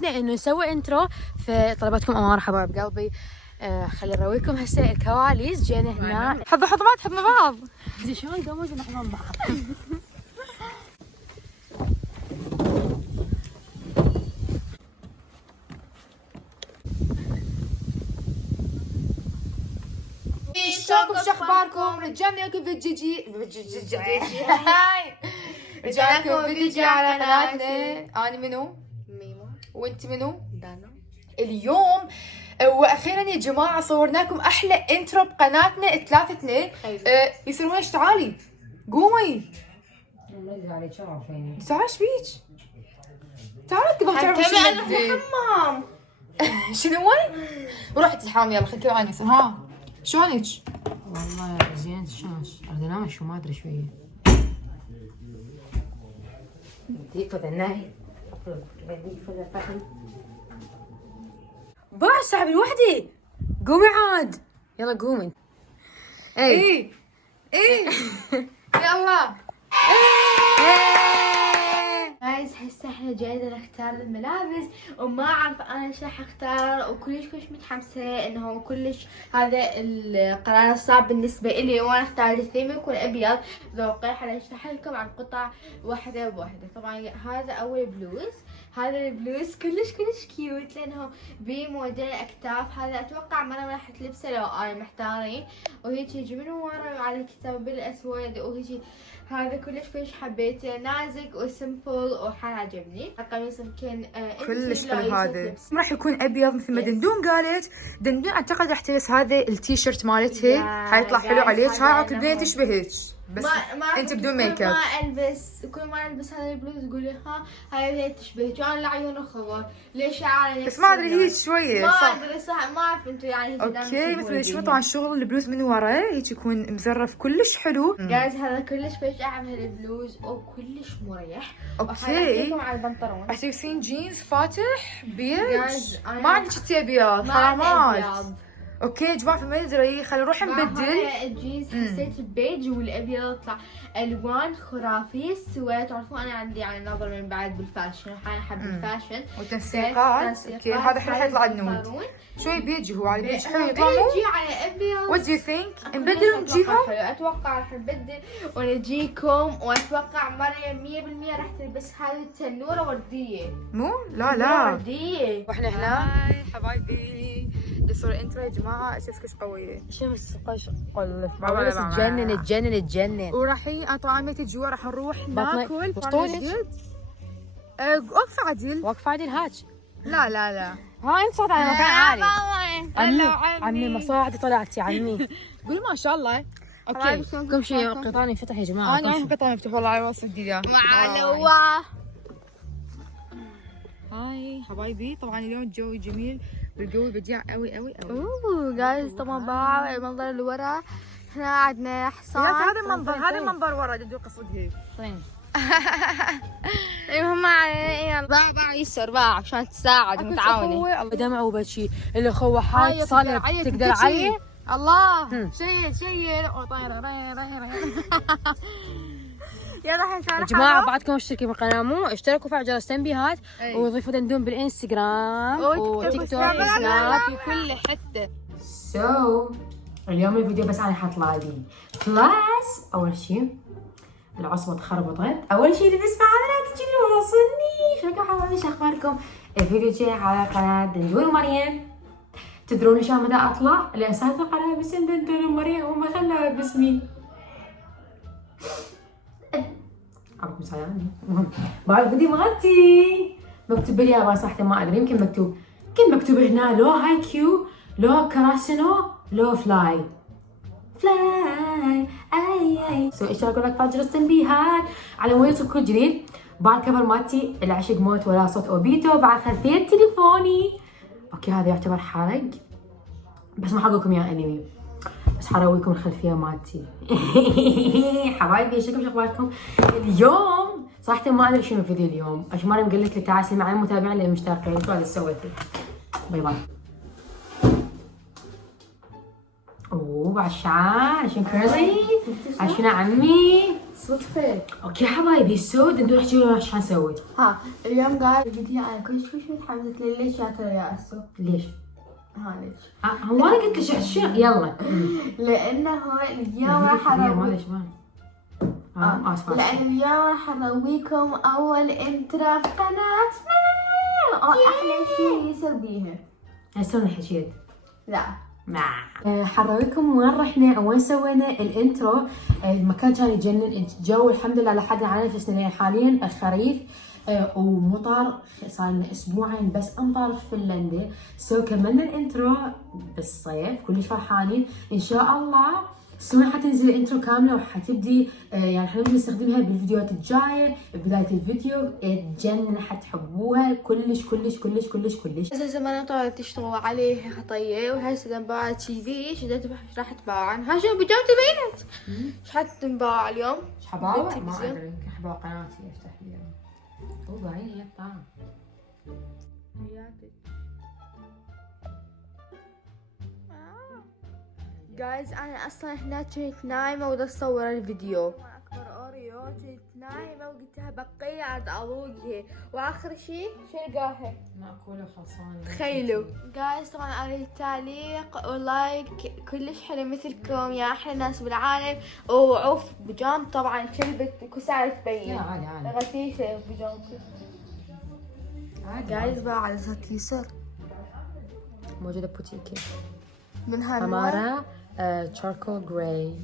ودنا انه نسوي انترو فطلبتكم امانه حبايب قلبي. خلي نرويكم هسه الكواليس. جينا هنا حبه ما تحبنا بعض زين شلون نقوز نحضن بعض. شلونكم شو اخباركم؟ رجعنا لكم فيديو رجعنا لكم فيديو على قناتنا. انا منو؟ ميمو. وانت منو؟ دانا. اليوم واخيرا يا جماعه صورنا لكم احلى انترو بقناتنا ثلاثتنا. يصير ويش تعالي قومي تعالي ايش بيك؟ تعالي تبغى تعرفي شو بدي الحمام. شنو وين؟ روحي الحمام يلا خليكي معي. ها شلونك؟ والله زين شلونك؟ اريد انام شو ما ادري شويه. ديك الناي باش صاحبي لوحدي. قومي عاد يلا قومي. اي يلا جايز هسه احنا جايين نختار الملابس وما اعرف انا شو حختار وكلش متحمسه انه كلش هذا القرار صعب بالنسبه لي وانا اختار الثيم يكون ابيض ذوقي. حنشرح لكم عن قطع واحده بواحده. طبعا هذا اول بلوز. هذا البلوز كلش كيوت لانه بيه موديل اكتاف. هذا اتوقع مرة راح تلبسه لو انا محتارين. وهيك يجي من ورا على كتاب بالاسود وهيك. هذا كلش حبيته نازك وسمبل وحال عجبني. القميص يمكن كلش حلو. هذا راح يكون ابيض مثل ما دندون قالت. دندون اعتقد راح تلبس هذا التيشيرت مالتها حيطلع حلو عليك. هاي عقلبيه تشبهك بس ما انت بدون ميك اب. كل ما البس هذا البلوز تقولي ها هاي بدها تشبهك. انا العيون خضر ليش شعري بس ما ادري هيك شويه ما صح. ادري صح ما اعرف انتم يعني اوكي مثل شو طبعا الشغل البلوز من ورا هيك يكون مزرف كلش حلو. جايز هذا كلش بشع بهالبلوز وكلش مريح. اوكي على البنطلون راح تلبسين جينز فاتح بيج. ما عندك شتي ابيض حرامات. ابيض. اوكي يا جماعه ما ادري خلينا نروح نبدل. الجينز حسيت البيج والابيض طلع الوان خرافيه. السويت تعرفون انا عندي يعني نظر من بعد بالفاشن. انا احب الفاشن وتنسيقات. اوكي هذا حلو حيطلع النود شوي بيجي. هو على بيج حلو يطلع بيجي على ابيض. وات دو يو ثينك نبدل ونجيهم؟ اتوقع راح نبدل ونجيكم. واتوقع مريم 100% راح تلبس هذه التنوره ورديه. مو لا ورديه. واحنا هنا هاي حبايبي صور انترو يا جماعه. اشوفكش قويه شمس قش قلف تجنن. ورايحين انا طبعا ميت جوا راح نروح ناكل بطولك. وقف عدل هاج. لا ها انت صوت على مكان عالي. عمي مصاعدي طلعتي عمي. قولي ما شاء الله. اوكي كم شيء قطان يفتح يا جماعه. انا عندي قطان يفتح والله على وصف جديد. هاي حبايبي طبعا اليوم الجو جميل والجو بديع قوي. اوه جايز طبعا باع المنظر اللي ورا. احنا عندنا حصان. هذا منظر ورا جدو قصد هيك. المهم باع يسر باع عشان تساعد متعاونه. دمع وبشي اللي خوه حاي صالح تقدر عي. الله شيل يا جماعه بعدكم اشتركوا بالقناه. مو اشتركوا فعل جرس التنبيهات وضيفوا دندون بالانستغرام وتيك توك سناب في كل حته. اليوم الفيديو بس انا حاطلع لي بلس. اول شيء العصبه تخربطت. اول شيء اللي بسمع لا تجي واصلني. شلونكم حبايبي شو اخباركم؟ الفيديو جاي على قناه دندون ومريم. تدرون ليش انا بدي اطلع؟ لان صارت القناه باسم دندون ومريم وما خلوها باسمي. ابوكم سلام. المهم بعد بدي مغطي مكتوب لي ابغى صراحه ما ادري يمكن مكتوب هنا لو هاي كيو لو كراسينو لو فلاي اي سو اشتركوا لك فعل جرس التنبيهات على مود يوصلكم كل جديد. بعد كفر مالتي العشق موت ولا صوت اوبيتو. بعد خلفيه تليفوني. اوكي هذا يعتبر حرق بس ما حقولكم اياه انمي بس حرويكم الخلفيه مالتي. حبايبي شكلكم شو اخباركم؟ اليوم صراحه ما ادري شنو فيديو اليوم. عشان مريم قلت لي تعال مع المتابعين اللي مشتاقين. شو هذا سويتي؟ باي. اوه بعد الشعر عشان كيرلي عشان عمي صدفة. اوكي حبايبي السود انتوا احكوا لنا ايش حنسوي. اليوم قاعد الفيديو انا كلش متحمسة. ليش يا ترى يا اسو؟ ليش؟ ليش؟ هو انا قلت لك شو يلا. لانه اليوم راح ما ليش ما اسفه. لان اليوم راح ارويكم اول انترا في قناتنا واحلى شيء يصير بيها. هسه حشيت. لا حنوريكم وين رحنا وين سوينا الانترو. المكان كان يجنن، الجو الحمد لله لحد على نفسنا لان حاليا الخريف ومطر، صار لنا اسبوعين بس امطار في فنلندا. كملنا الانترو بالصيف كلش فرحانين. ان شاء الله سوين حتنزل الانترو كامله وحتبدي يعني حنبدي نستخدمها بالفيديوهات الجايه. بدايه الفيديو تجنن، حتحبوها كلش كلش كلش كلش كلش. هسه زمان طلعت تشتغل عليه خطيه وهسه تنباع تشيبي شدت راح تباع عنها. شوف بجامتي بينت ايش حتنباع اليوم؟ ايش حباوع؟ ما ادري يمكن حباوع قناتي افتح لي هو باين هيك طعم. جايز انا اصلا هنا كنت نايمه ودا اصور الفيديو. اكبر اوريو كنت نايمه وقلتها بقيه عاد اروقها واخر شي شلقاها ماكوله وخلصانه. تخيلوا جايز طبعا على تعليق ولايك كلش حلو مثلكم يا احلى ناس بالعالم. وعوف بجام طبعا كلبت كسالة تبين. لا عادي عادي غثيثه بجامكم عادي. جايز بقى على صوت يسر موجوده بوتيكي من هالنوع. امارة تشاركول جراي.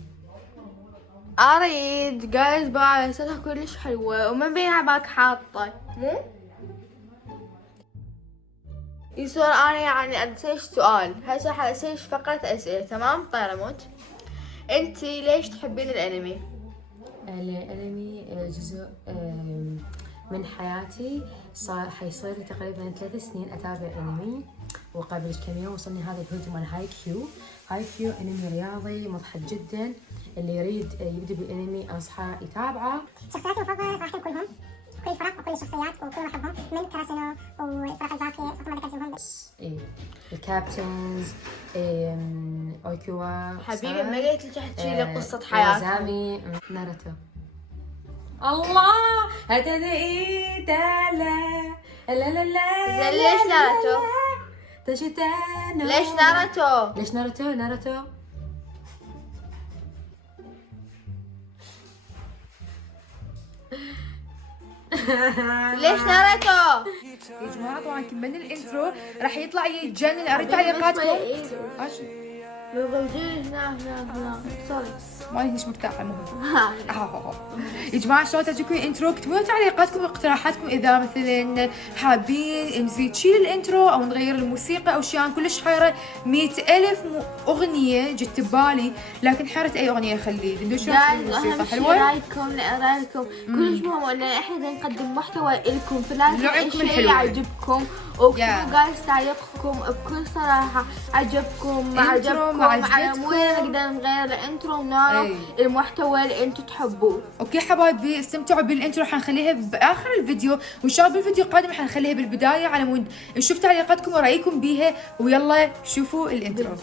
اريد جايز بقى صوتها كلش حلوه ومن بينها باك حاطه مو يصير. انا يعني اسالك سؤال هسه حاسالك فقره اسئله تمام طيرموت. انتي ليش تحبين الانمي؟ الانمي جزء من حياتي. حيصير لي تقريبا 3 سنين اتابع انمي، وقبل كم يوم وصلني هذا الفيديو مال هاي كيو انمي رياضي مضحك جدا. اللي يريد يبدأ بالانمي انصحه يتابعه. شخصياتي المفضلة صراحة كلهم، كل الفرق وكل الشخصيات وكلهم احبهم، من كراسينو والفرق الباقية صراحة ما ذكرتهم بس. ايه الكابتنز اويكوا حبيبي ما قلت لك احكي لي قصه حياتك. زامي ناروتو. الله هتدعي لا لا لا لا. ليش ناروتو؟ ليش ناروتو؟ ليش ناروتو ليش ناروتو؟ يا جماعة طبعا كملنا الانترو راح يطلع يتجنن. اريد تعليقاتكم. موجودين هنا سوري ماني مش مرتاحة المهم. يا جماعة شلون تعجبكم الانترو؟ اكتبوا تعليقاتكم واقتراحاتكم اذا مثلا حابين نزيد شيء للانترو او نغير الموسيقى او شيء. كلش حيرة 100,000 اغنية جت ببالي لكن حيرة اي اغنية اخلي ندوش الموسيقى حلوة. رايكم كلش مهم لان احنا نقدم محتوى لكم فلازم لعبكم الشيء الحلوة. يعجبكم واكتبوا جايز تعليقكم بكل صراحة. عجبكم ما عجبكم على مود نقدر نغير الانترو ونعرف المحتوى اللي انتم تحبوه. اوكي حبايبي استمتعوا بالانترو. حنخليها باخر الفيديو وان شاء الله بالفيديو القادم حنخليها بالبدايه على مود نشوف تعليقاتكم ورايكم بيها. ويلا شوفوا الانترو.